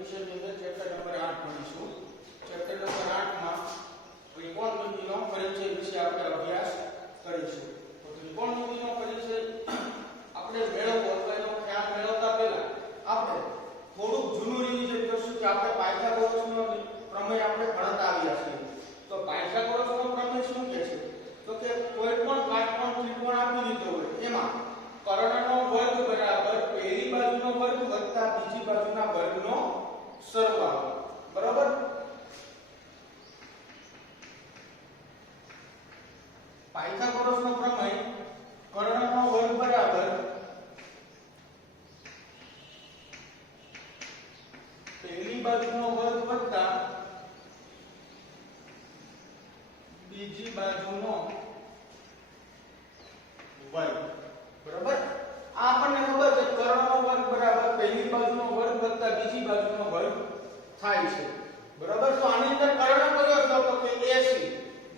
વિષયની અંદર chapter number 8 ભણીશું. Chapter number 8 માં ત્રિકોણમિતિનો પરિચય વિશે આપણે અભ્યાસ કરીશું. તો ત્રિકોણમિતિનો પરિચય આપણે મેળવવો તો એનો ખ્યાલ મેળવતા પહેલા આપણે થોડુંક જૂનું રિવિઝન કરશું કે આપણે પાયથાગોરસનો પ્રમેય આપણે ભણતા આવ્યા છીએ. તો પાયથાગોરસનો પ્રમેય શું કહે છે? તો કે કોઈ પણ કાટકોણ ત્રિકોણ આપી દીધો હોય એમાં કર્ણનો વર્ગ બરાબર પહેલી બાજુનો વર્ગ વત્તા બીજી બાજુના વર્ગનો સરવાળો. બરાબર? પાયથાગોરસનો પ્રમેય કર્ણનો વર્ગ બરાબર પહેલી બાજુનો વર્ગ વત્તા બીજી બાજુનો વર્ગ. બરાબર? આ આપણને ખબર છે કર્ણનો વર્ગ બરાબર પહેલી બાજુનો વર્ગ વત્તા બીજી બાજુનો વર્ગ થાય છે. બરાબર? તો આની અંદર કર્ણ કયો છે? તો કે AC.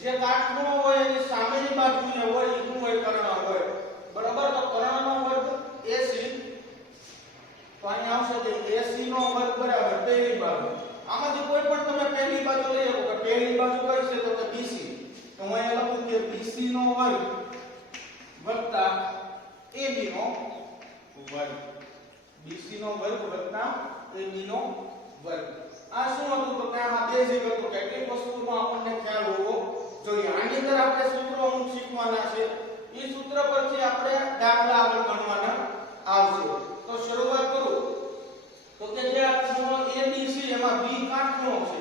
જે કાટખૂણો હોય એની સામેની બાજુએ હોય એ શું હોય? કર્ણ હોય. બરાબર? તો કર્ણનો વર્ગ AC. તો અહીં આવશે કે AC નો વર્ગ બરાબર પહેલી બાજુ. આમાંથી કોઈ પણ તમે પહેલી બાજુ લઈ શકો કે પહેલી બાજુ કઈ છે? તો કે BC. તો હું અહીંયા લખું કે BC નો વર્ગ વત્તા AB નો વર્ગ. BC નો વર્ગ વત્તા AB નો વર્ગ. આ શું હતું? તો કે આમાં બેઝિક હતું. કેટલીક વસ્તુનો આપણને ખ્યાલ હોવો જોઈએ. આની અંદર આપણે સૂત્રો અમુક શીખવાના છે. એ સૂત્ર પરથી આપણે દાખલા આગળ ગણવાના આવશે. તો શરૂઆત કરું તો કે જે આ ખૂણો ABC એમાં B કાટખૂણો છે.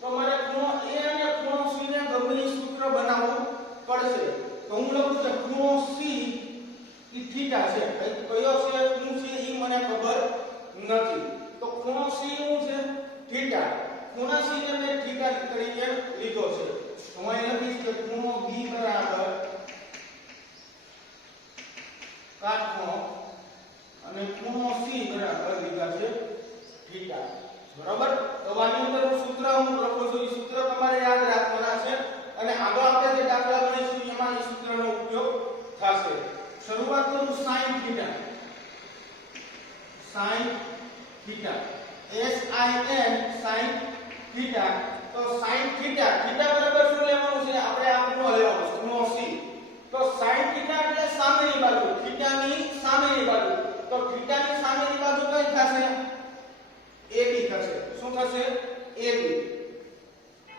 તો મારે ખૂણો A અને ખૂણો C ને ગમે એ સૂત્ર બનાવવું પડશે. તો હું લખું કે ખૂણો C એ થીટા છે. કયો છે શું છે એ મને ખબર નથી. તો ખૂણો C શું છે? થીટા. ખૂણા C ને મેં થીટા તરીકે લીધો છે. તો હું અહીં લખીશ કે ખૂણો B બરાબર કાટખૂણો અને ખૂણો C બરાબર લીધા છે થીટા. બરાબર? તો આની અંદર હું સૂત્ર હું લખું છું. એ સૂત્ર તમારે યાદ રાખવાના છે અને આગળ આપણે જે દાખલા ગણીશું એમાં એ સૂત્રનો ઉપયોગ થશે. શરૂઆત કરું sin theta. sin theta sin sin theta. તો sin થીટા થીટા બરાબર શું લેવાનું છે? આપણે આ ખૂણો લેવાનો છે ખૂણો C. તો sin થીટા એટલે સામેની બાજુ. થીટાની સામેની બાજુ. તો થીટાની સામેની બાજુ કઈ થશે? AB થશે. શું થશે? AB.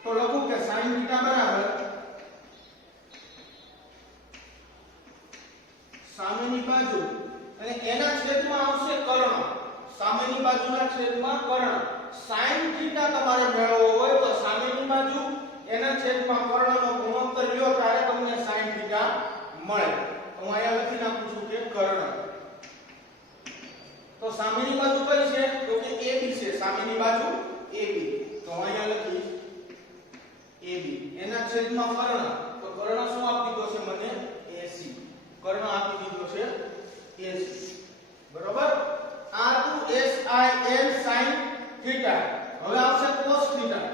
તો લખું કે sin થીટા બરાબર સામેની બાજુ અને એના છેદમાં આવશે કર્ણ. સામેની બાજુના છેદમાં કર્ણ. sin થીટા તમારે મેળવવો હોય તો સામેની બાજુ એના છેદમાં કર્ણનો ગુણોત્તર લ્યો ત્યારે તમને sin થીટા મળે. હું અહીંયા લખી નાખું છું કે કર્ણ. તો સામેની બાજુ કઈ છે? તો કે AB છે. સામેની બાજુ AB. તો અહીંયા લખીશ AB. એના છેદમાં કર્ણ. તો કર્ણ શું આપી દીધો છે મને? AC. કર્ણ આપી દીધો છે AC. બરોબર? આ હતું sin sin થીટા. હવે આવશે cos theta.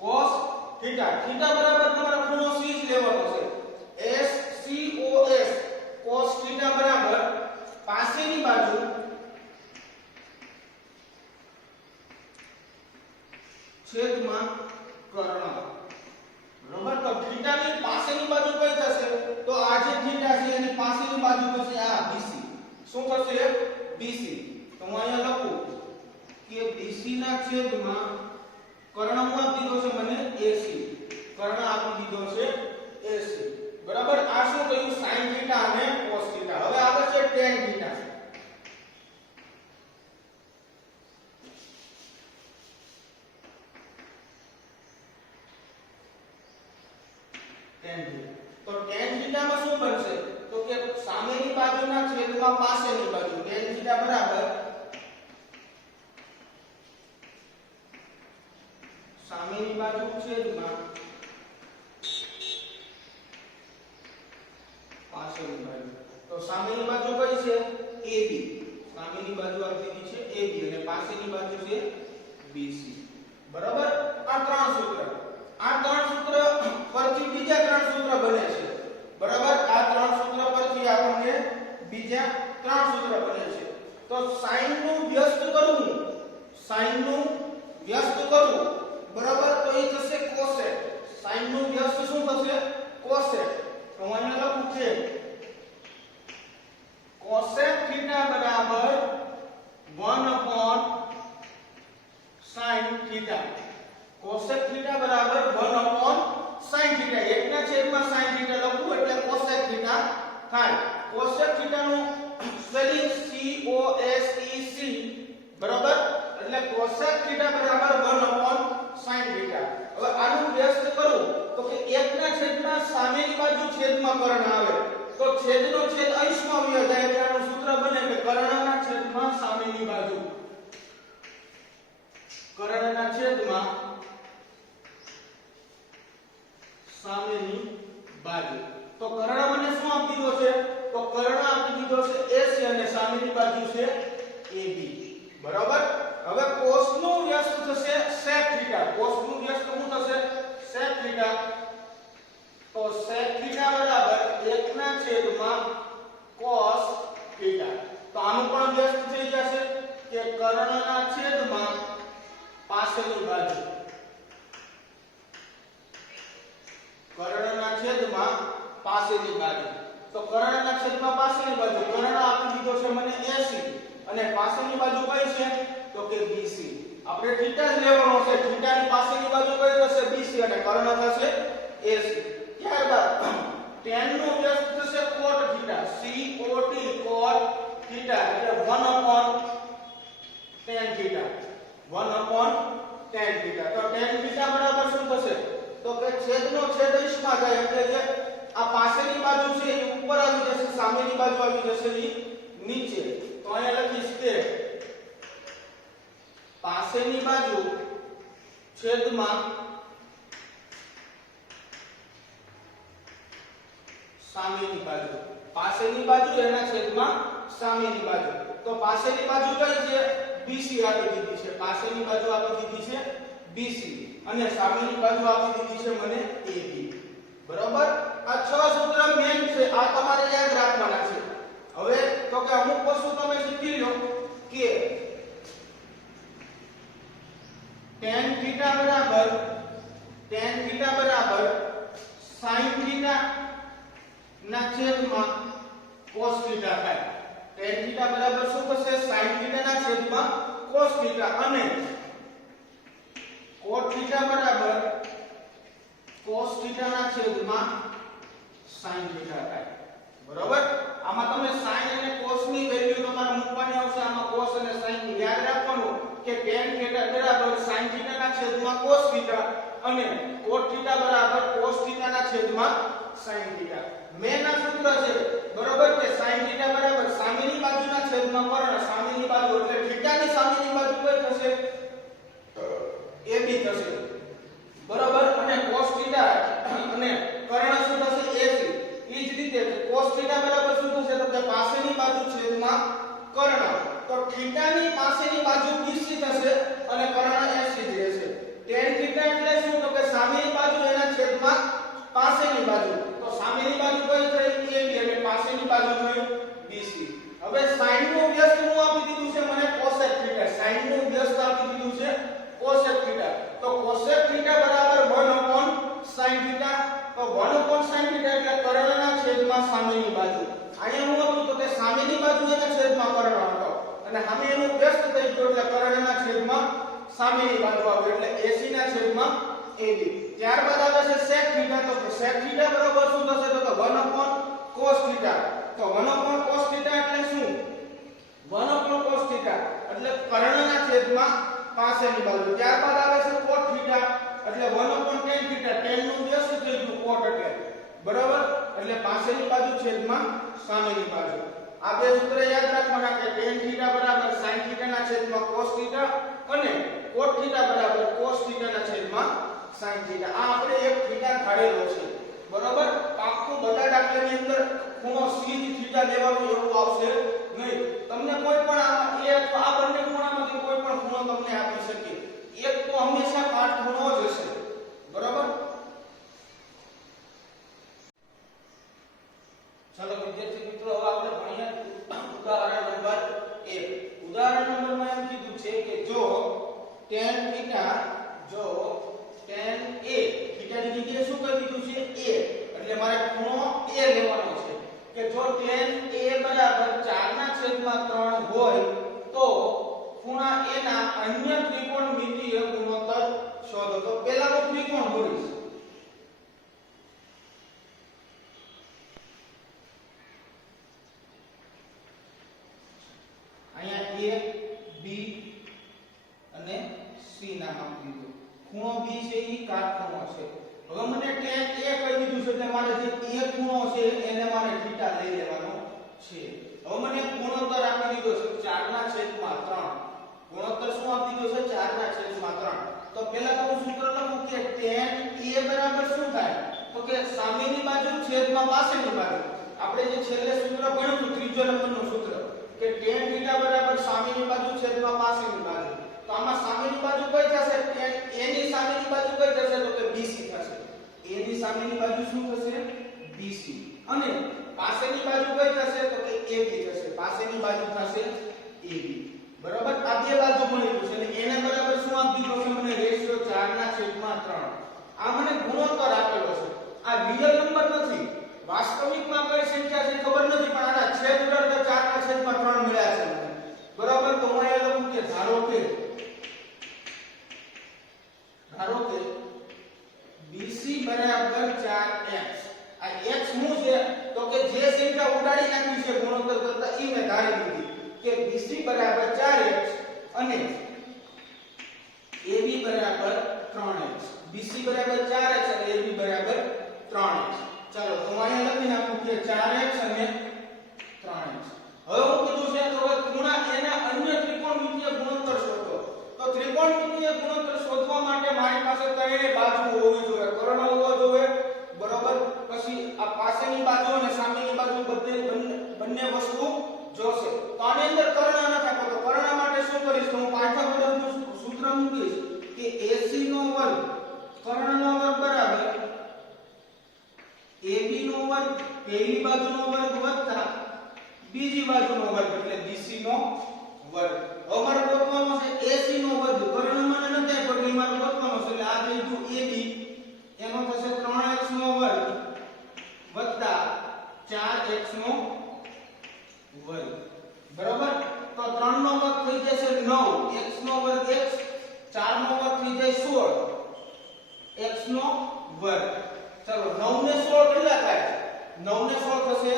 cos theta. Theta બરાબર તમારે ખૂણો C જ લેવાનો છે. SCOS. cos થીટા બરાબર પાસેની બાજુ છેદમાં કર્ણ. બરોબર? તો થીટાની પાસેની બાજુ કઈ થશે? તો આ જે થીટા છે એની પાસેની બાજુ થશે આ BC. શું થશે? BC. તો હું અહીંયા લખું કે BC ના છેદમાં કર્ણ હું આપી દીધો છે મને AC. કર્ણ આપી દીધો છે AC. બરાબર? આ શું થયું? sin થીટા અને cos થીટા. હવે આગળ છે tan થીટા. tan theta. તો tan થીટામાં શું બનશે? તો કે સામેની બાજુના છેદમાં પાસેની બાજુ. tan થીટા બરાબર સામેની બાજુ છેદમાં પાસેની બાજુ. તો સામેની બાજુ કઈ છે? AB. સામેની બાજુ આપી દીધી છે AB અને પાસેની બાજુ છે BC. બરાબર? આ ત્રણ સૂત્ર. આ ત્રણ સૂત્ર પરથી બીજા ત્રણ સૂત્ર બને છે. બરાબર? આ ત્રણ સૂત્ર પરથી આપણને બીજા ત્રણ સૂત્ર બને છે. તો sin નું વ્યસ્ત કરવું sin નું વ્યસ્ત કરું બરાબર તો એ થશે cosec sin નું વ્યસ્ત શું થશે cosec તો અહીંયા લખું છે cosec θ બરાબર 1 upon sin θ cosec θ બરાબર 1 upon sin θ એકના છેદમાં sin θ લખું એટલે cosec θ થાય cosec θ નું spelling C O S E C બરાબર એટલે cosec θ બરાબર 1 upon sin θ હવે આનું વ્યસ્ત કરું તો કે એકના છેદમાં સામેની બાજુ છેદમાં કર્ણ આવે તો છેદનો છેદ અંશમાં વયો જાય એટલે આનું સૂત્ર બને કે કર્ણના છેદમાં સામેની બાજુ કર્ણના છેદમાં સામેની બાજુ તો કર્ણ મને શું આપી દીધો છે તો કર્ણ આપી દીધો છે AC અને સામેની બાજુ છે AB બરાબર હવે cos નું વ્યસ્ત થશે sec θ cos નું વ્યસ્ત શું થશે sec θ તો sec θ બરાબર 1 ના છેદમાં cos θ તો આનું પણ વ્યસ્ત થઈ જશે કે કર્ણના છેદમાં પાસેની બાજુ કર્ણના છેદમાં પાસેની બાજુ તો કર્ણના છેદમાં પાસેની બાજુ કર્ણ આપી દીધો છે મને AC અને પાસેની બાજુ કઈ છે તો કે BC આપણે θ જ લેવાનો છે θ ની પાસેની બાજુ કઈ થશે BC અને કર્ણ થશે AC ત્યારબાદ tan નું વ્યસ્ત થશે cot θ COT cot θ એટલે 1 upon tan θ 1 upon tan θ તો tan θ બરાબર શું થશે તો કે છેદનો છેદ અંશમાં જાય એટલે કે આ પાસેની બાજુ છે એ ઉપર આવી જશે સામેની બાજુ આવી જશે એ નીચે તો અહીંયા લખીશ કે પાસેની બાજુ છેદમાં સામેની બાજુ પાસેની બાજુ એના છેદમાં સામેની બાજુ તો પાસેની બાજુ કઈ છે BC આપી દીધી છે પાસેની બાજુ આપી દીધી છે BC અને સામેની બાજુ આપી દીધી છે મને AB બરાબર આ છ સૂત્ર મેઈન છે આ તમારે યાદ રાખવાના છે હવે તો કે અમુક વસ્તુ તમે શીખી લો કે tan θ બરાબર sin θ ના છેદમાં cos θ થાય tan θ બરાબર શું થશે sin θ ના છેદમાં cos θ અને cot θ બરાબર cos θ ના છેદમાં sin θ થાય બરાબર આમાં તમે sin અને cos ની વેલ્યુ તમારે મૂકવાની આવશે આમાં cos અને sin ની યાદ રાખવાનું કે tan θ બરાબર sin θ ના છેદમાં cos θ અને cot θ બરાબર cos θ ના છેદમાં sin θ મેન આ સૂત્ર છે બરાબર કે sin θ બરાબર સામેની બાજુના છેદમાં કર્ણ સામેની બાજુ એટલે θ ની સામેની બાજુ કઈ થશે AB થશે બરાબર અને cos θ અને કર્ણ શું થશે AC ઈ જ રીતે cos θ બરાબર શું થશે તો કે પાસેની બાજુ છેદમાં કર્ણ તો θ ની પાસેની બાજુ BC થશે અને કર્ણ AC જ રહેશે tan θ એટલે શું તો કે સામેની બાજુ એના છેદમાં પાસેની બાજુ તો સામેની બાજુ કઈ થઈ AB અને પાસેની બાજુ થઈ BC હવે sin નું વ્યસ્ત હું આપી દીધું છે મને cosec θ sin નું વ્યસ્ત આપી દીધું છે cosec θ તો cosec θ બરાબર 1 upon sin θ તો 1 upon sin θ એટલે કર્ણના છેદમાં સામેની બાજુ અહીંયા હું હતું તો કે સામેની બાજુ એના છેદમાં કર્ણ હતો અને સામે એનું વ્યસ્ત થઈ ગયું એટલે કર્ણના છેદમાં સામેની બાજુ આવે એટલે AC ના છેદમાં AB ત્યારબાદ આવે છે sec θ તો sec θ બરાબર શું થશે તો 1 upon cos θ તો 1 upon cos θ એટલે શું 1 upon cos θ એટલે કર્ણના છેદમાં પાસેની બાજુ ત્યારબાદ આવે છે cot θ એટલે 1 upon tan θ tan નું વ્યસ્ત થઈ ગયું cot એટલે બરાબર એટલે પાસેની બાજુ છેદમાં સામેની બાજુ આ બે સૂત્ર યાદ રાખવાના કે tan θ બરાબર sin θ ના છેદમાં cos θ અને cot θ બરાબર cos θ ના છેદમાં sin θ આ આપણે એક થીટા ધારેલો છે બરાબર પાક્કું બધા દાખલાની અંદર ખૂણો c જ થીટા લેવાનું એવું આવશે નહીં તમને કોઈ પણ આ બંને ખૂણામાંથી કોઈ પણ ખૂણો તમને આપી શકે એક તો હંમેશા કાટખૂણો જ હશે બરાબર ચાલો વિદ્યાર્થી મિત્રો હવે આપણે ભણીએ ઉદાહરણ નંબર 1 ઉદાહરણ નંબરમાં એમ કીધું છે કે જો tan થીટા જો tan a થીટા ની જગ્યાએ શું કરી દીધું છે a એટલે મારે ખૂણો a લેવાનો છે કે જો tan a બરાબર 4/3 હોય તો ખૂણા a ના અન્ય ત્રિકોણમિતિય ગુણોત્તર શોધો. તો પહેલાનો ત્રિકોણ દોરીશ. અહીંયા a b અને c નામ આપી દીધું. ખૂણો b છે એ કાટખૂણો છે. હવે મને tan a કહી દીધું છે એટલે મારે જે a ખૂણો છે એને મારે થીટા લઈ લેવાનો છે. હવે મને ગુણોત્તર આપી દીધો છે 4/3. ગુણોત્તર શું આપી દીધો છે 4/3. તો પહેલા તો હું સૂત્ર લખું કે tan a બરાબર શું થાય તો કે સામેની બાજુ છેદમાં પાસેની બાજુ. આપણે જે છેલ્લે સૂત્ર ભણ્યું હતું ત્રીજો નંબરનું સૂત્ર કે tan θ બરાબર સામેની બાજુ છેદમાં પાસેની બાજુ. તો આમાં સામેની બાજુ કઈ થશે tan a ની સામેની બાજુ કઈ થશે તો કે bc થશે. a ની સામેની બાજુ શું થશે bc અને પાસેની બાજુ કઈ થશે તો કે ab થશે. પાસેની બાજુ થશે ab. બરાબર. આ બે બાજુ મળી ગયું છે અને એને બરાબર શું આપી દીધો છે મને રેશિયો 4/3. આ મને ગુણોત્તર આપેલો છે. આ રિયલ નંબર નથી. વાસ્તવિકમાં કઈ સંખ્યા છે ખબર નથી પણ આના છેદ ઉડાડતા 4/3 મળ્યા છે મને. બરાબર. તો હું અહીંયા લખું કે ધારો કે BC બરાબર 4x. આ x શું છે તો કે જે સંખ્યા ઉડાડી નાખી છે ગુણોત્તર કરતા ઈ મેં ધારી લીધી કે BC બરાબર 4x અને AB બરાબર 3x. BC બરાબર 4x અને AB બરાબર 3x. ચાલો તો અહીંયા લખી નાખું કે 4x અને 3x. હવે હું કીધું છે તો ખૂણા એના અન્ય ત્રિકોણમિતિય ગુણોત્તર શોધો. તો ત્રિકોણમિતિય ગુણોત્તર શોધવા માટે મારી પાસે ત્રણેય બાજુ હોવી જોઈએ. કર્ણ હોવો જોઈએ. બરોબર. પછી આ પાસેની બાજુ અને સામેની બાજુ બંને વસ્તુ જોશે. તો આની અંદર કર્ણ ન થાય તો કર્ણ માટે શું કરીશ તો હું પાયથાગોરસનું સૂત્ર મૂકીશ કે AC નો વર્ગ કર્ણનો વર્ગ બરાબર AB નો વર્ગ પહેલી બાજુનો વર્ગ વત્તા બીજી બાજુનો વર્ગ એટલે BC નો વર્ગ. હવે મારે ગોતવાનો છે AC નો વર્ગ. કર્ણ મને નથી આપ્યો એટલે મારે ગોતવાનો છે એટલે આ થઈ ગયું AB એનો થશે 3x નો વર્ગ વત્તા 4x નો વર્ગ. બરાબર. તો 3 નો વર્ગ થઈ જશે 9 x નો વર્ગ x 4 નો વર્ગ થઈ જાય 16 x નો વર્ગ. ચલો 9 ને 16 કેટલા થાય 9 ને 16 થશે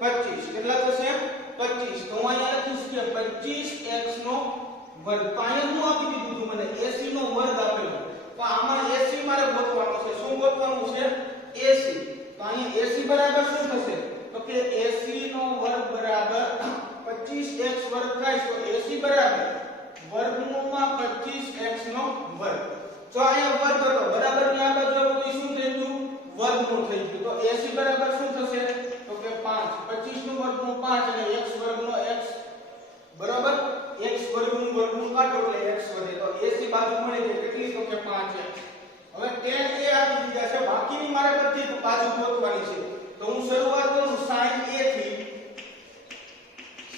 25. કેટલા થશે 25. તો હું અહીંયા લખીશ કે 25x નો વર્ગ. તો અહીંયા શું આપી દીધું હતું મને AC નો વર્ગ આપેલો. તો આમાં AC મારે ગોતવાનો છે. શું ગોતવાનું છે AC. તો અહીંયા AC બરાબર શું થશે તો કે AC નો વર્ગ બરાબર 25x વર્ગ થાય. તો AC બરાબર વર્ગમૂળમાં 25x નો વર્ગ. જો અહીંયા વર્ગ હતો બરાબર ની આ બાજુ આવો તો શું થઈ ગયું વર્ગમૂળ થઈ ગયું. તો AC બરાબર શું થશે તો કે 5. 25 નું વર્ગમૂળ 5 અને x વર્ગનો x બરાબર x વર્ગનું વર્ગમૂળ કાઢો એટલે x વધે. તો AC બાજુ મળી ગઈ કેટલી તો કે 5x. હવે tan a આપી દીધા છે. બાકીની મારે બધી બાજુ ગોતવાની છે. તો હું શરૂઆત કરું sin a થી.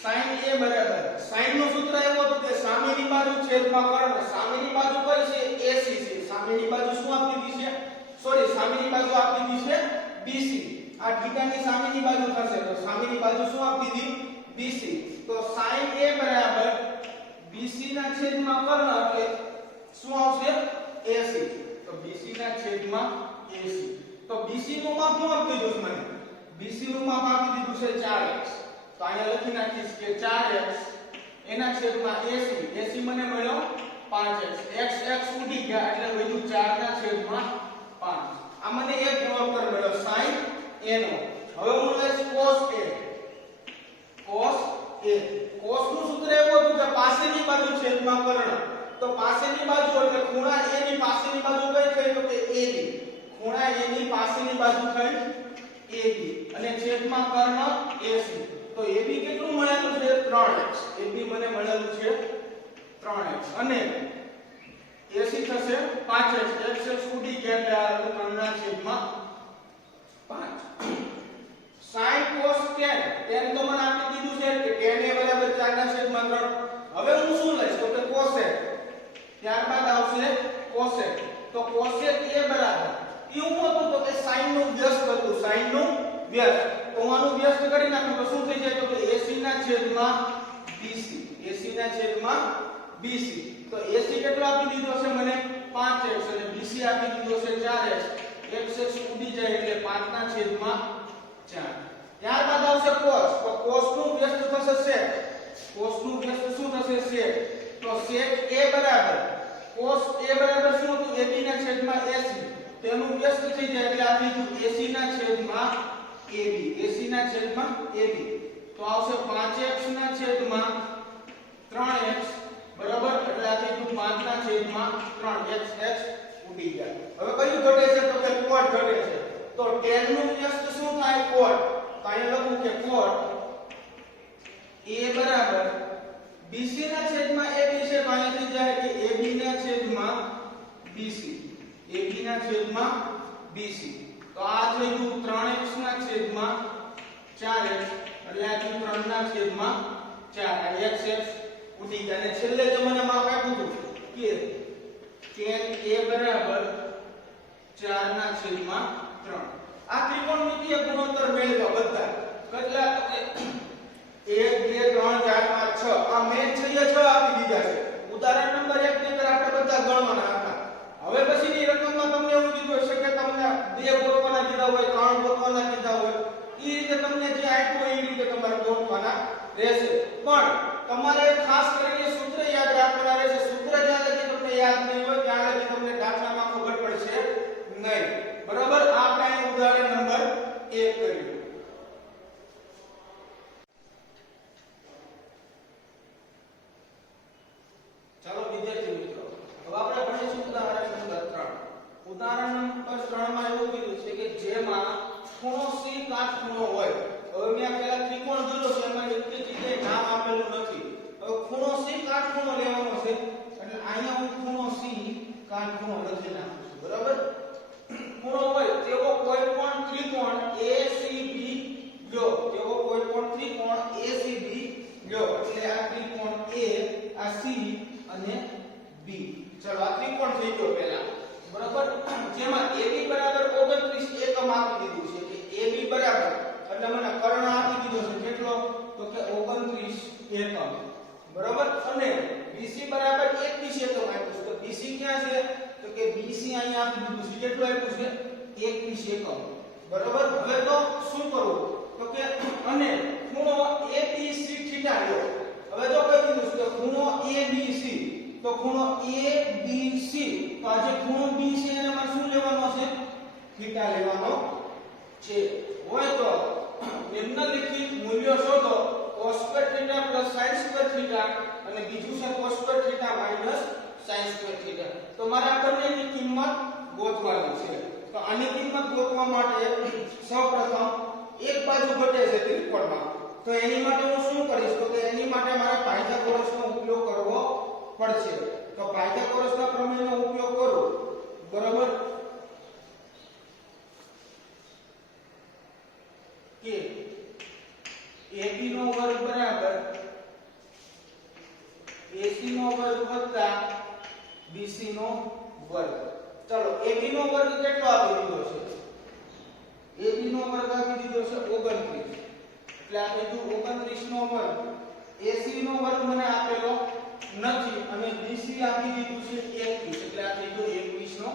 sin a બરાબર sin નું સૂત્ર એવું હતું કે સામેની બાજુ છેદમાં કર્ણ. સામેની બાજુ કઈ છે AC છે. સામેની બાજુ શું આપી દીધી છે સામેની બાજુ આપી દીધી છે BC. આ થીટાની સામેની બાજુ થશે તો સામેની બાજુ શું આપી દીધી BC. તો sin a બરાબર BC ના છેદમાં કર્ણ એટલે શું આવશે AC. તો BC ના છેદમાં AC. તો BC નું માપ શું આપી દીધું મને BC નું માપ આપી દીધું છે 4x. તો અહીંયા લખી નાખીશ કે 4x એના છેદમાં AC. AC મને મળ્યો 5x. x x ઉડી ગયા એટલે વધ્યું 4 ના છેદમાં 5. આ મને એક ગુણોત્તર મળ્યો sin a નો. હવે હું લઈશ cos a. cos નું સૂત્ર એવું હતું કે પાસેની બાજુ છેદમાં કર્ણ. તો પાસેની બાજુ એટલે ખૂણા a ની પાસેની બાજુ કઈ થઈ તો કે AB. ખૂણા a ની પાસેની બાજુ થઈ AB અને છેદમાં કર્ણ AC. તો AB કેટલું મળેલું છે 3x. AB મને મળેલું છે 3x અને AC થશે 5x. x ઉડી ગયા એટલે 3 ના છેદમાં 5. sin cos tan તો મને આપી દીધું છે કે tan a બરાબર 4 ના છેદમાં 3. હવે હું શું લઈશ તો કે cosec. ત્યારબાદ આવશે કોસેક. તો કોસેક એ બરાબર કેવું હતું તો કે sin નું વ્યસ્ત હતું, sin નું વ્યસ્ત. તો હું આનું વ્યસ્ત કરી નાખું તો શું થઈ જાય તો કે AC ના છેદમાં BC, AC ના છેદમાં BC. તો AC કેટલો આપી દીધો છે મને 5x અને BC આપી દીધો છે 4x. x ઉડી જાય એટલે 5 ના છેદમાં 4. ત્યારબાદ આવશે cos. તો cos નું વ્યસ્ત થશે sec. cos નું વ્યસ્ત શું થશે sec. તો sec a બરાબર cos a બરાબર શું હતું AB ના છેદમાં AC. તેનું વ્યસ્ત થઈ જાય એટલે આ થઈ ગયું AC ના છેદમાં AB, AC ના છેદમાં AB. તો આવશે 5x ના છેદમાં 3x બરાબર એટલે આ થઈ ગયું 5 ના છેદમાં 3 x ઉડી ગયા. હવે કયું ઘટે છે તો કે cot ઘટે છે. તો tan નું વ્યસ્ત શું થાય cot. તો અહીંયા લખું કે cot a બરાબર BC ના છેદમાં AB છે તો અહીંયા થઈ જાય કે AB ના છેદમાં BC, AB ના છેદમાં BC. તો આ થઈ ગયું 3x ના છેદમાં 4x એટલે આ થયું 3 ના છેદમાં 4 x ઉડી ગયા. અને છેલ્લે જે મને માપ આપ્યું હતું કે tan a બરાબર 4 ના છેદમાં 3. આ ત્રિકોણમિતિય ગુણોત્તર મેળવવા બધા કેટલા તો કે 1 2 3 4 5 6 આ મેન છે એ 6 આપી દીધા છે. ઉદાહરણ નંબર 1 ની અંદર આપણે બધા ગણવાના હતા. હવે પછીની રકમમાં તમને એવું કીધું હશે કે તમને 2 ગોતવાના કીધા હોય, 3 ગોતવાના કીધા હોય, એ રીતે તમને જે આપ્યું હોય એ રીતે તમારે ગોતવાના રહેશે. પણ તમારે ખાસ કરીને સૂત્ર યાદ રાખવાના રહેશે. સૂત્ર જ્યાં લગી તમને યાદ નહીં હોય ત્યાં લગી તમને દાખલામાં ખબર પડશે નહીં. બરાબર. આપણે અહીં ઉદાહરણ નંબર 1 કર્યું. ચાલો વિદ્યાર્થી મિત્રો હવે આપણે ભણીશું ઉદાહરણ નંબર 3. ઉદાહરણ નંબર 3 માં એવું કીધું છે કે જેમાં ખૂણો C કાટખૂણો હોય. હવે મેં પહેલા ત્રિકોણ દોર્યો છે એમાં એક જગ્યાએ નામ આપેલું નથી. હવે ખૂણો C કાટખૂણો લેવાનો છે એટલે અહીંયા હું ખૂણો C કાટખૂણો લખી નાખું છું. બરાબર. ખૂણો હોય તેવો કોઈ પણ ત્રિકોણ ACB લ્યો, તેવો કોઈ પણ ત્રિકોણ ACB લ્યો એટલે આ ત્રિકોણ A, આ C અને B. ચલો આ ત્રિકોણ થઈ ગયો પહેલા. બરાબર. જેમાં AB બરાબર 29 એકમ આપી દીધું છે કે AB બરાબર એટલે મને કર્ણ આપી દીધો છે કેટલો તો કે 29 એકમ. બરાબર. અને BC બરાબર 21 એકમ આપ્યું છે. તો BC ક્યાં છે તો કે BC અહીંયા આપી દીધું છે કેટલું આપ્યું છે 21 એકમ. બરાબર. હવે તો શું કરવું તો કે અને ખૂણો ABC થીટા લો. હવે જો કહી દીધું છે કે ખૂણો ABC તો ખૂણો ABC તો આ જે ખૂણો B છે એને મારે શું લેવાનો છે થીટા લેવાનો છે. હોય તો નિમ્નલિખિત મૂલ્યો શોધો cos square theta sin square theta અને બીજું છે cos square theta sin square theta. તો મારે આ બંનેની કિંમત ગોતવાની છે. તો આની કિંમત ગોતવા માટે સૌપ્રથમ એક બાજુ ઘટે છે ત્રિકોણમાં. તો એની માટે હું શું કરીશ તો કે એની માટે મારે પાયથાગોરસનો ઉપયોગ કરવો પડશે. તો પાયથાગોરસના પ્રમેયનો ઉપયોગ કરો. બરાબર. કે AB નો વર્ગ બરાબર AC નો વર્ગ વત્તા BC નો વર્ગ. ચલો AB નો વર્ગ કેટલો આપી દીધો છે AB નો વર્ગ આપી દીધો છે 29 એટલે આ થઈ ગયું 29 નો વર્ગ. AC નો વર્ગ મને આપેલો નથી અને BC આપી દીધું છે 21 એટલે આ થઈ ગયો 21 નો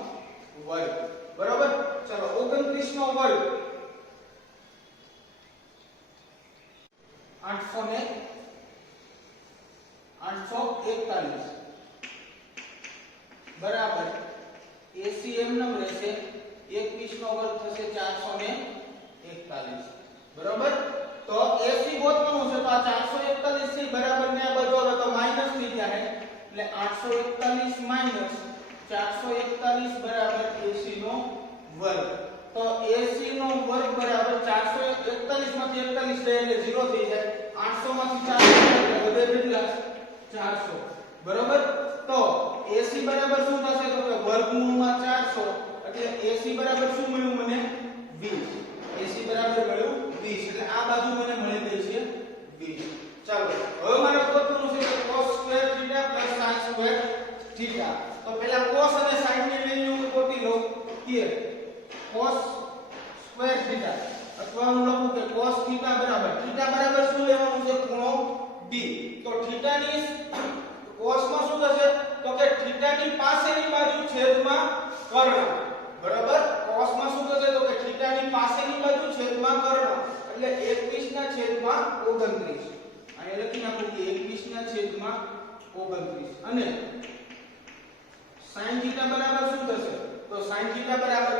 વર્ગ. બરાબર. ચલો 29 નો વર્ગ 841 બરાબર. AC એમનેમ રહેશે 21 નો વર્ગ થશે 441. બરાબર. તો AC ગોતવાનું છે તો આ 441 થી બરાબર ને આ બધો હવે તો માઈનસ થઈ જાય એટલે 841 માઈનસ 441 બરાબર AC નો વર્ગ. તો AC નો વર્ગ બરાબર 441 માંથી 41 લે એટલે 0 થઈ જાય. 800 માંથી 400 વધે કેટલા 400. બરાબર. તો AC બરાબર શું થશે તો કે વર્ગમૂળમાં 400 એટલે AC બરાબર શું મળ્યું મને 20. AC બરાબર મળ્યું 20 એટલે આ બાજુ મને મળી ગઈ છે 20. ચાલો હવે મારે ગોતવાનું છે કે cos square theta sin square theta. તો પહેલા cos અને sin ની વેલ્યુ ગોતી લો કે cos સ્ક્વેર થીટા અથવા હું લખું કે cos થીટા બરાબર શું લેવાનું છે ખૂણો b. તો થીટા ની cos માં શું થશે તો કે થીટા ની પાસેની બાજુ છેદમાં કર્ણ. બરાબર cos માં શું થશે તો કે થીટા ની પાસેની બાજુ છેદમાં કર્ણ એટલે 21/29. અહીં લખી નાખું કે 21/29 અને sin થીટા બરાબર શું થશે તો sin થીટા બરાબર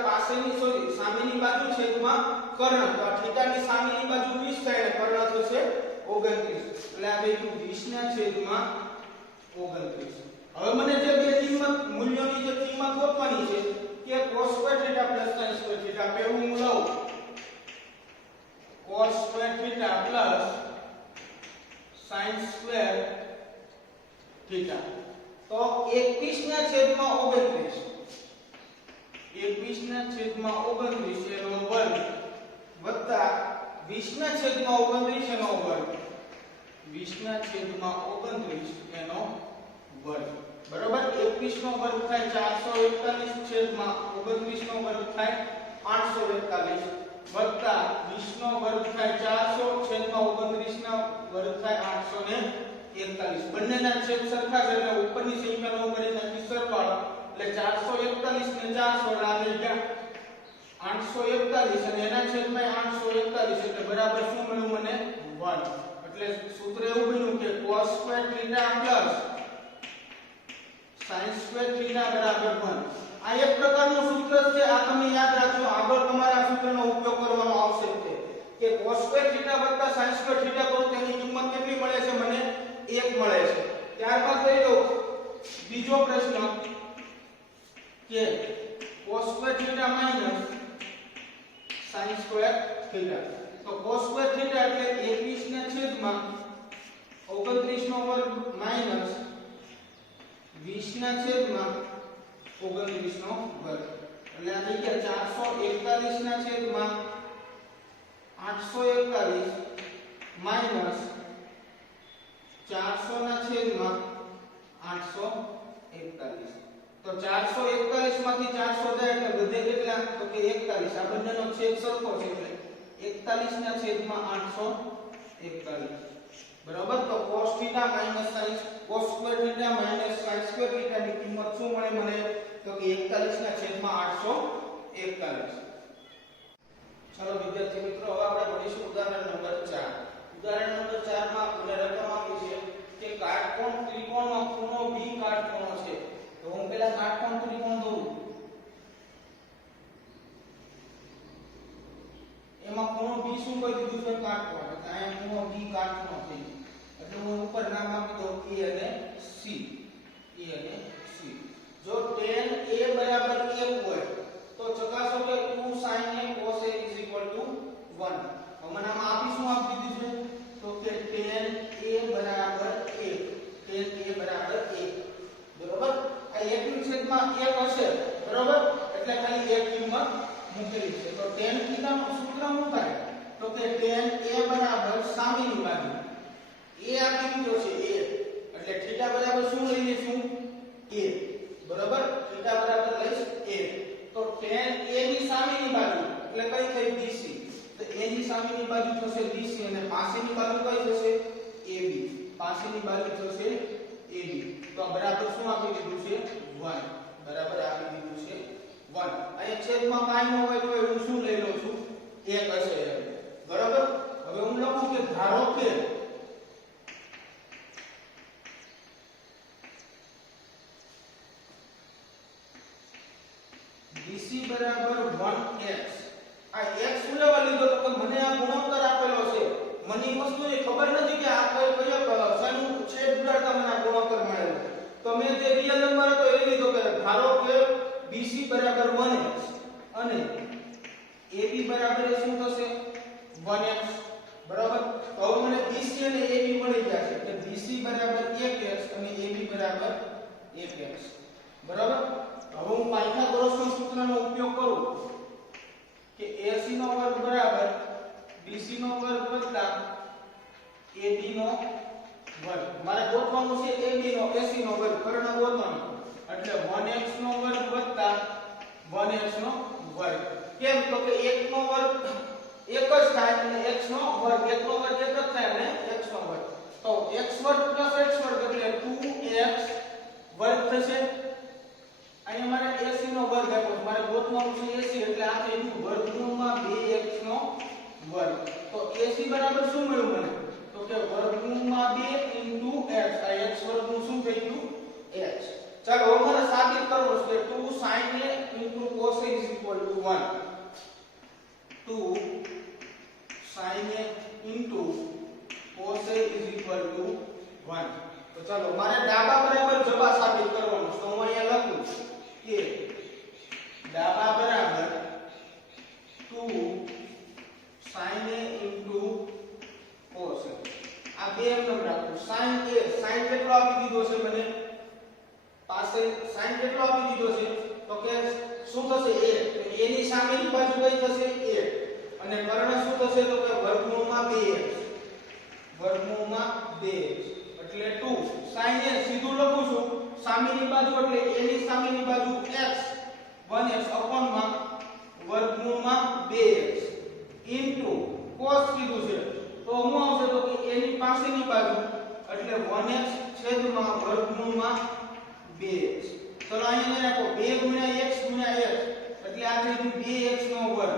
સામેની બાજુ છેદમાં કર્ણ. તો આ થીટાની સામેની બાજુ 20 થાય અને કર્ણ થશે 29 એટલે આ થઈ ગયું 20/29. હવે મને જે બે મૂલ્યોની જે કિંમત ગોતવાની છે કે cos square theta sin square theta પેલું હું લઉં cos square theta sin square theta. તો 21/29 એનો વર્ગ વત્તા 20/29 એનો વર્ગ 20/29 એનો વર્ગ. બરાબર 21 નો વર્ગ થાય 441/29 નો વર્ગ થાય 841 વત્તા 20 નો વર્ગ થાય 400/29 નો વર્ગ થાય 841. બંનેના છેદ સરખા છે એટલે ઉપરની સંખ્યાનો કરી નાખી સરવાળો એટલે 441 ને 400 આવી ગયા 841 અને એના છેદમાં 841 એટલે બરાબર શું મળ્યું મને 1. એટલે સૂત્ર એવું બન્યું કે cos square theta sin square theta બરાબર 1. આ એક પ્રકારનું સૂત્ર છે. આ તમે યાદ રાખજો. આગળ તમારે આ સૂત્રનો ઉપયોગ કરવાનો આવશે કે cos square theta sin square theta કરું તેની કિંમત કેટલી મળે છે મને 1 મળે છે. ત્યારબાદ લઈ લો બીજો પ્રશ્ન કે cos square theta sin square theta. તો cos સ્ક્વેર થીટા એટલે 21/29 નો વર્ગ માઈનસ 20/29 નો વર્ગ એટલે આ થઈ ગયા 441/841 માઈનસ 400/841. તો 441 માંથી 400 જાય એટલે વધે કેટલા તો કે 41. આ બંનેનો છેદ સરખો છે એટલે 41/841. બરાબર. તો cos theta cos square theta sin square theta ની કિંમત શું મળે મને તો કે 41/841. ચાલો વિદ્યાર્થી મિત્રો હવે આપણે ભણીશું ઉદાહરણ નંબર 4. ઉદાહરણ નંબર 4 માં મને રકમ આપી છે કે કાટકોણ ત્રિકોણમાં ખૂણો b કાટકોણ છે. તો હું પહેલા કાટકોણ ત્રિકોણ દોરું. એમાં ખૂણો b શું કહી દીધું છે કાટકોણ. એટલે અહીંયા ખૂણો b કાટકોણ છે એટલે હું ઉપર નામ આપી દઉં a અને c. જો tan a બરાબર 1 હોય તો ચકાસો કે 2 sin a cos a = 1. તો મને આમાં આપી શું આપી દીધું છે તો કે tan a બરાબર 1. બરાબર 1. બરાબર. આ 1 ની છેદમાં 1 હશે. બરાબર. એટલે ખાલી એક કિંમત મૂકેલી છે. તો tan થીટા નું સૂત્ર શું થાય તો કે tan a બરાબર સામેની બાજુ a આપી દીધો છે a એટલે થીટા બરાબર શું લઈ લેશું a. બરાબર. થીટા બરાબર લઈશ a. તો tan a ની સામેની બાજુ એટલે કઈ થઈ BC. તો a ની સામેની બાજુ થશે BC અને પાસેની બાજુ કઈ થશે AB. પાસેની બાજુ થશે AB. તો બરાબર શું આપી દીધું છે 1. બરાબર આપી દીધું છે 1. અહીંયા છેદમાં કાઈ ન હોય તો હું શું લઈ લઉં છું 1 હશે. બરાબર. હવે હું લખું કે ધારો કે BC બરાબર 1x. આ x શું લેવા લીધો તો કે મને આ ગુણોત્તર આપેલો છે. મને વસ્તુની ખબર નથી કે આ કયો સાનું છેદ ઉડાડતા મને આ ગુણોત્તર મળેલો. તો મેં જે રિયલ નંબર હતો એ લીધો કે ધારો કે BC બરાબર 1x અને AB બરાબર શું થશે 1x. બરાબર. તો હવે મને BC અને AB મળી ગયા છે એટલે BC બરાબર 1x અને AB બરાબર 1x. બરાબર. હવે હું પાયથાગોરસના સૂત્રનો ઉપયોગ કરું કે AC નો વર્ગ બરાબર BC નો વર્ગ વત્તા AB નો વર્ગ. મારે ગોતવાનું છે AB નો AC નો વર્ગ કર્ણ ગોતવાનો. એટલે 1x નો વર્ગ વત્તા 1x નો વર્ગ. કેમ તો કે 1 નો વર્ગ એક જ થાય અને x નો વર્ગ 1 નો વર્ગ એક જ થાય અને x નો વર્ગ. તો x વર્ગ પ્લસ x વર્ગ એટલે 2x વર્ગ થશે. અહીં મારે ac નો વર્ગ આપ્યો છે, મારે ગોતવાનું છે ac એટલે આ થઈ ગયું વર્ગમૂળમાં 2x નો વર્ગ. તો ac બરાબર શું મળ્યું મને? તો કે વર્ગમૂળમાં 2 into x. આ x વર્ગનું શું થઈ ગયું? h. ચાલો હવે મને સાબિત કરવું છે કે 2 sin a into cos a is equal to 1. 2 sin a into cos a is equal to 1. તો ચાલો મારે ડાબા બરાબર જવાબ સાબિત કરવાનો છે. તો હું અહીંયા લખું કે ડાબા બરાબર 2 sin a into cos a. આ બે એમ રાખું. sin a sin કેટલો આપી દીધો છે મને પાસે? sin કેટલો આપી દીધો છે? તો કે શું થશે? a. તો a ની સામેની બાજુ કઈ થશે? a. અને કર્ણ શું થશે? તો કે વર્ગમૂળમાં 2x. વર્ગમૂળમાં 2x એટલે 2 sin a સીધું લખું છું. સામેની બાજુ એટલે a ની સામેની બાજુ x 1x અપોનમાં વર્ગમૂળમાં 2x ઇન્ટુ cos કીધું છે. તો હું આવશે તો કે a ની પાસેની બાજુ એટલે 1x છેદમાં વર્ગમૂળમાં 2x. ચલો અહીંયા રાખો 2 ગુણ્યા x ગુણ્યા x એટલે આ થઈ ગયું 2x નો વર્ગ.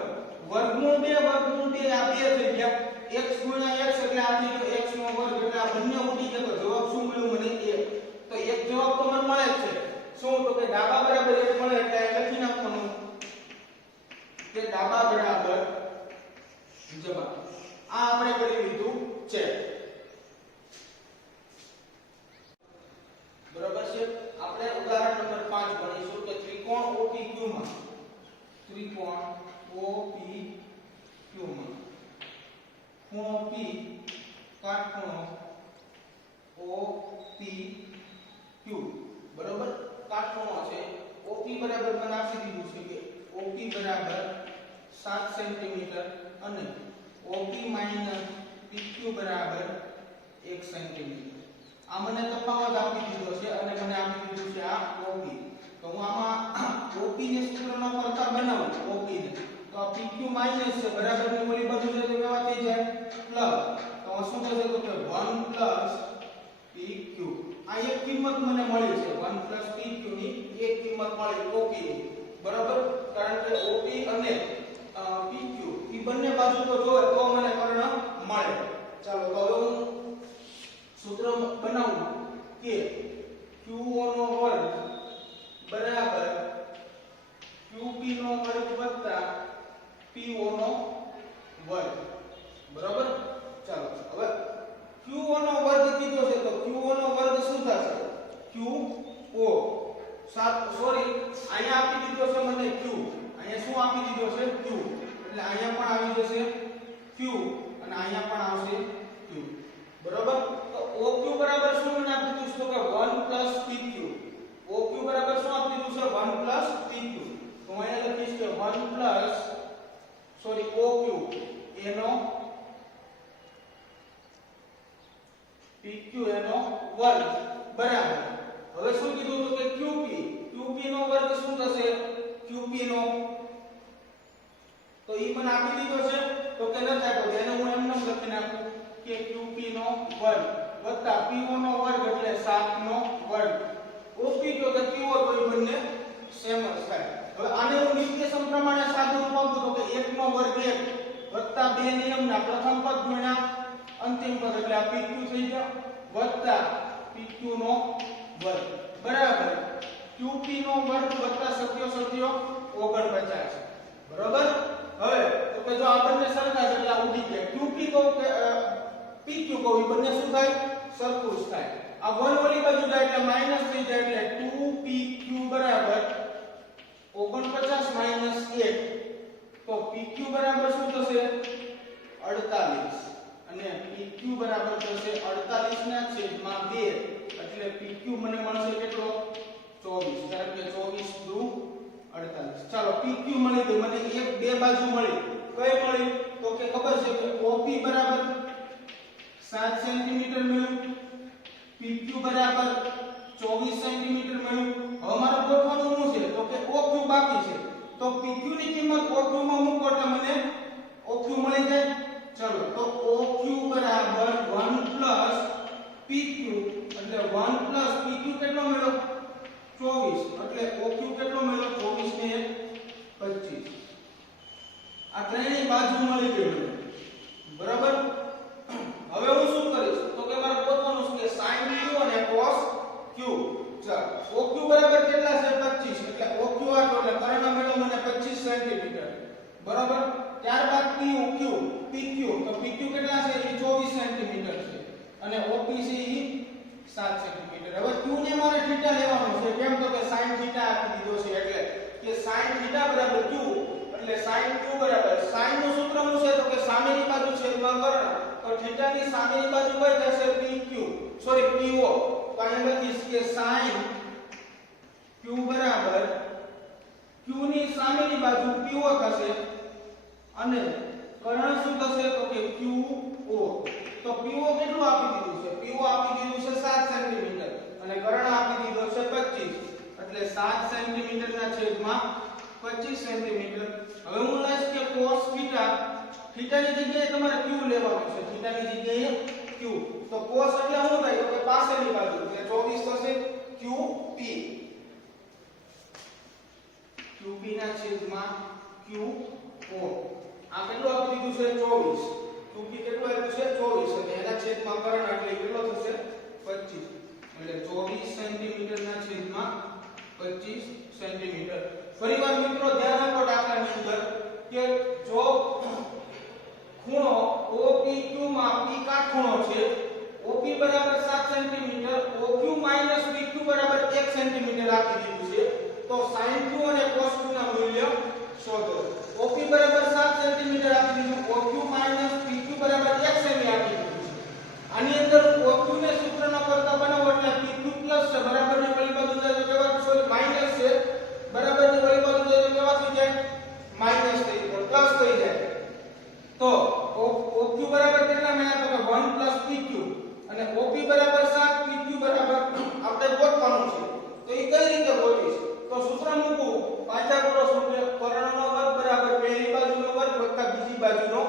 વર્ગમૂળ 2 વર્ગમૂળ 2 આ 2 થઈ ગયા. x ગુણ્યા x એટલે આ થઈ ગયો x નો વર્ગ. એટલે આ બંને ઉડી ગયા. તો જવાબ શું મળ્યો મને? 1. તો એક જવાબ તો મને મળે જ છે. શું? તો કે ડાબા બરાબર 1 મળે એટલે લખી નાખવાનું કે ડાબા બરાબર જવાબ. આ આપણે કરી લીધું છે. બરાબર છે. આપણે ઉદાહરણ નંબર 5 ભણીશું કે ત્રિકોણ OPQ માં ખૂણો P કાટખૂણો OPQ. બરાબર? કાટખૂણો છે. OP બરાબર મને આપી દીધું છે કે OP બરાબર 7 સેન્ટીમીટર અને OP PQ બરાબર 1 સેન્ટીમીટર. આ મને તફાવત આપી દીધો છે અને મને આપી દીધું છે આ OP. તો હું આમાં OP ને સૂત્રનો કરતા બનાવું OP ને. તો આ PQ માઈનસ છે બરાબર ની ઓલી બાજુ છે તો કેવા થઈ જાય? પ્લસ. તો શું થશે? તો કે 1 પ્લસ PQ. આ એક કિંમત મને મળી છે 1 પ્લસ PQ ની એક કિંમત મળી OP ની. બરાબર? કારણ કે OP અને PQ ઈ બંને બાજુ તો જોવે તો મને કર્ણ મળે. ચાલો તો હવે હું સૂત્ર બનાવું કે QO નો વર્ગ બરાબર QP નો વર્ગ વત્તા PO નો વર્ગ. બરાબર? ચાલો હવે QO નો વર્ગ કીધો છે તો QO નો વર્ગ શું થશે? QO સોરી અહીંયા આપી દીધો છે મને Q. અહીંયા શું આપી દીધો છે? Q. એટલે અહીંયા પણ આવી જશે Q અને અહીંયા પણ આવશે Q. બરાબર? તો OQ બરાબર શું મને આપી દીધું છે? તો કે 1 પ્લસ PQ. OQ બરાબર શું આપી દીધું છે? 1 પ્લસ PQ. તો અહીંયા લખીશ કે 1 પ્લસ સોરી OQ એનો PQ એનો વર્ગ બરાબર. હવે શું કીધું તો કે QP. QP નો વર્ગ શું થશે? QP નો તો ઈ મને આપી દીધો છે તો કે નથી આપ્યો એને હું એમ લખી નાખું કે QP નો વર્ગ વત્તા PO નો વર્ગ એટલે 7 નો વર્ગ. OP તો કે PO તો ઈ બંને સેમ જ થાય. હવે આને હું નિર્દેશન પ્રમાણે સાદું રૂપ આપું તો કે 1 નો વર્ગ 1 વત્તા બે નિયમના પ્રથમ પદ ગુણ્યા અંતિમ પદ એટલે આ PQ થઈ ગયો વત્તા PQ નો વર્ગ બરાબર QP નો વર્ગ વત્તા સત્યો 49. બરાબર? હવે તો કે જો આ બંને સરખા છે એટલે આ ઉડી ગયા. QP કહું કે PQ કહું ઈ બંને શું થાય? સરખું જ થાય. આ 1 ઓલી બાજુ જાય એટલે માઈનસ થઈ જાય એટલે 2PQ બરાબર 49 માઈનસ 1. તો PQ બરાબર શું થશે? 48 અને PQ બરાબર થશે 48 ના છેદમાં 2 એટલે PQ મને મળશે કેટલો? 24. કારણ કે 24 દુ 48. ચાલો PQ મળી ગઈ. મને એક બે બાજુ મળી. કઈ મળી? તો કે ખબર છે કે OP બરાબર 7 સેન્ટીમીટર મળ્યું, PQ બરાબર 24 સેન્ટીમીટર મળ્યું. હવે PQ ની કિંમત OQ માં મૂકો એટલે મને OQ મળી જાય. ચલો તો OQ બરાબર 1 PQ એટલે 1 PQ કેટલો મળ્યો 24 એટલે OQ કેટલો મળ્યો 24 ને 25. આ ત્રણેય બાજુ મળી ગઈ મને. બરાબર. હવે હું શું કરીશ તો કે મારે ગોતવાનું છે કે sin q અને cos q. ચાલો OQ બરાબર કેટલા છે 25 એટલે OQ આટલો એટલે કર્ણ મળ્યો મને 25 સેન્ટીમીટર. બરાબર. ત્યારબાદ PQ તો PQ કેટલા છે એ 24 સેન્ટીમીટર છે અને OP છે એ 7 સેન્ટીમીટર. હવે q ને મારે થીટા લેવાનો છે. કેમ તો કે sin થીટા આપી દીધો છે એટલે કે sin થીટા બરાબર q એટલે sin q બરાબર sin નું સૂત્ર શું છે તો કે સામેની બાજુ છેદમાં કર્ણ. તો થીટા ની સામેની બાજુ કઈ થશે PQ સોરી PO. તો અહીંયા લખીશ કે sin q બરાબર q ની સામેની બાજુ PO થશે અને કર્ણ શું થશે તો કે QO. તો PO કેટલું આપી દીધું છે PO આપી દીધું છે 7 સેન્ટીમીટર અને કર્ણ આપી દીધો છે 25 એટલે 7 સેન્ટીમીટર ના છેદમાં 25 સેન્ટીમીટર. હવે હું લઈશ કે cos થીટા ની જગ્યાએ તમારે q લેવાનું છે. થીટા ની જગ્યાએ q. તો cos એટલે શું થાય તો કે પાછળની બાજુ એટલે 24 થશે QP. QP ના છેદમાં QO. આ કેટલું આપી દીધું છે 24. QP કેટલું આપ્યું છે 24 અને એના છેદમાં કર્ણ એટલે કેટલો થશે 25 એટલે 24 સેન્ટીમીટર ના છેદમાં 25 સેન્ટીમીટર. ફરીવાર મિત્રો ધ્યાન આપો દાખલાની અંદર કે જો ખૂણો OPQ માં P કાટખૂણો છે. OP બરાબર 7 સેન્ટીમીટર OQ PQ બરાબર 1 સેન્ટીમીટર આપી દીધું છે. તો sin q અને cos q ના મૂલ્ય શોધો. OP બરાબર 7 સેન્ટીમીટર આપી દીધું OQ PQ બરાબર 1 સેમી આપી દીધું છે. આની અંદર OQ ને સૂત્રનો કરતા બનાવો એટલે PQ પ્લસ છે બરાબર ની વળી બાજુ જાય તો કેવા સોરી માઈનસ છે બરાબર ની વળી બાજુ જાય તો કેવા થઈ જાય માઈનસ થઈ જાય પ્લસ થઈ જાય. તો OQ બરાબર કેટલા મળ્યા તો કે 1 PQ અને OP બરાબર 7 PQ બરાબર આપણે ગોતવાનું છે. તો એ કઈ રીતે ગોતીશ તો સૂત્ર મૂકવું પાછા કરો સૂત્ર કર્ણનો વર્ગ બરાબર પહેલી બાજુનો વર્ગ વત્તા બીજી બાજુનો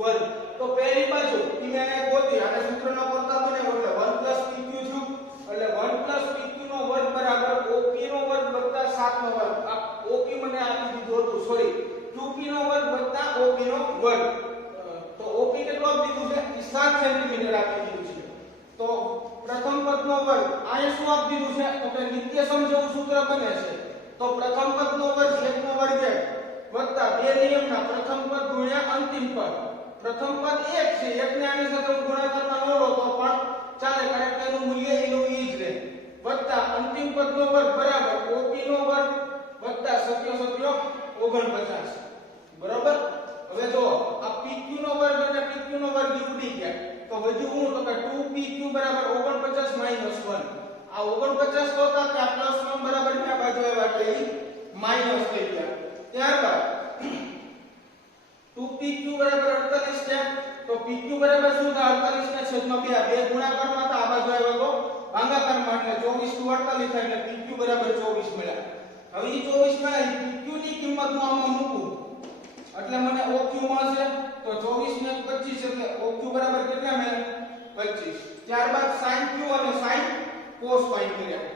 વર્ગ. તો પહેલી બાજુ ઈ મેં ગોતી અને સૂત્રનો કરતા બને એટલે 1 PQ થયું એટલે 1 PQ નો વર્ગ બરાબર OP નો વર્ગ વત્તા 7 નો વર્ગ. આ OP મને આપી દીધું હતું સોરી 2P નો વર્ગ વત્તા OP નો વર્ગ. તો OP કેટલો આપી દીધું છે 7 સેન્ટીમીટર આપી દીધું છે. તો પ્રથમ પદનો વર્ગ આયા શું આપી દીધું છે તો કે નિત્યસમ જેવું સૂત્ર બને છે. તો પ્રથમ પદનો વર્ગ 1 નો વર્ગ વત્તા બે નિયમના પ્રથમ પદ ગુણ્યા અંતિમ પદ. પ્રથમ પદ 1 છે 1 ને આની સાથે હું ગુણાકારમાં ન લો તો પણ ચાલે કારણ કે એનું મૂલ્ય એનું ઈ જ રહે વત્તા અંતિમ પદનો વર્ગ બરાબર OP નો વર્ગ વત્તા 7 49. બરાબર. હવે જો આ PQ નો વર્ગ અને PQ નો વર્ગ ઉડી ગયા તો વધ્યું હું તો કે 2PQ બરાબર 49 - 1. આ 49 તો હતા કે આ પ્લસ 1 બરાબર ક્યાં બાજુ આવ્યા એટલે ઈ માઈનસ થઈ ગયા. ત્યારબાદ 2PQ બરાબર 48 છે તો PQ બરાબર શું થાય 48 ના છેદમાં 2 બે ગુણાકારમાં તો આ બાજુ આવ્યો તો ભાગાકારમાં એટલે 24 * 48 થાય એટલે PQ બરાબર 24 મળ્યા. હવે ઈ 24 મળ્યા PQ ની કિંમત હું આમાં મૂકું એટલે મને OQ મળશે તો 24 ને 25 એટલે OQ બરાબર કેટલા મળે 25. ત્યારબાદ sin q અને sin cos ફાઇન્ડ કર્યા.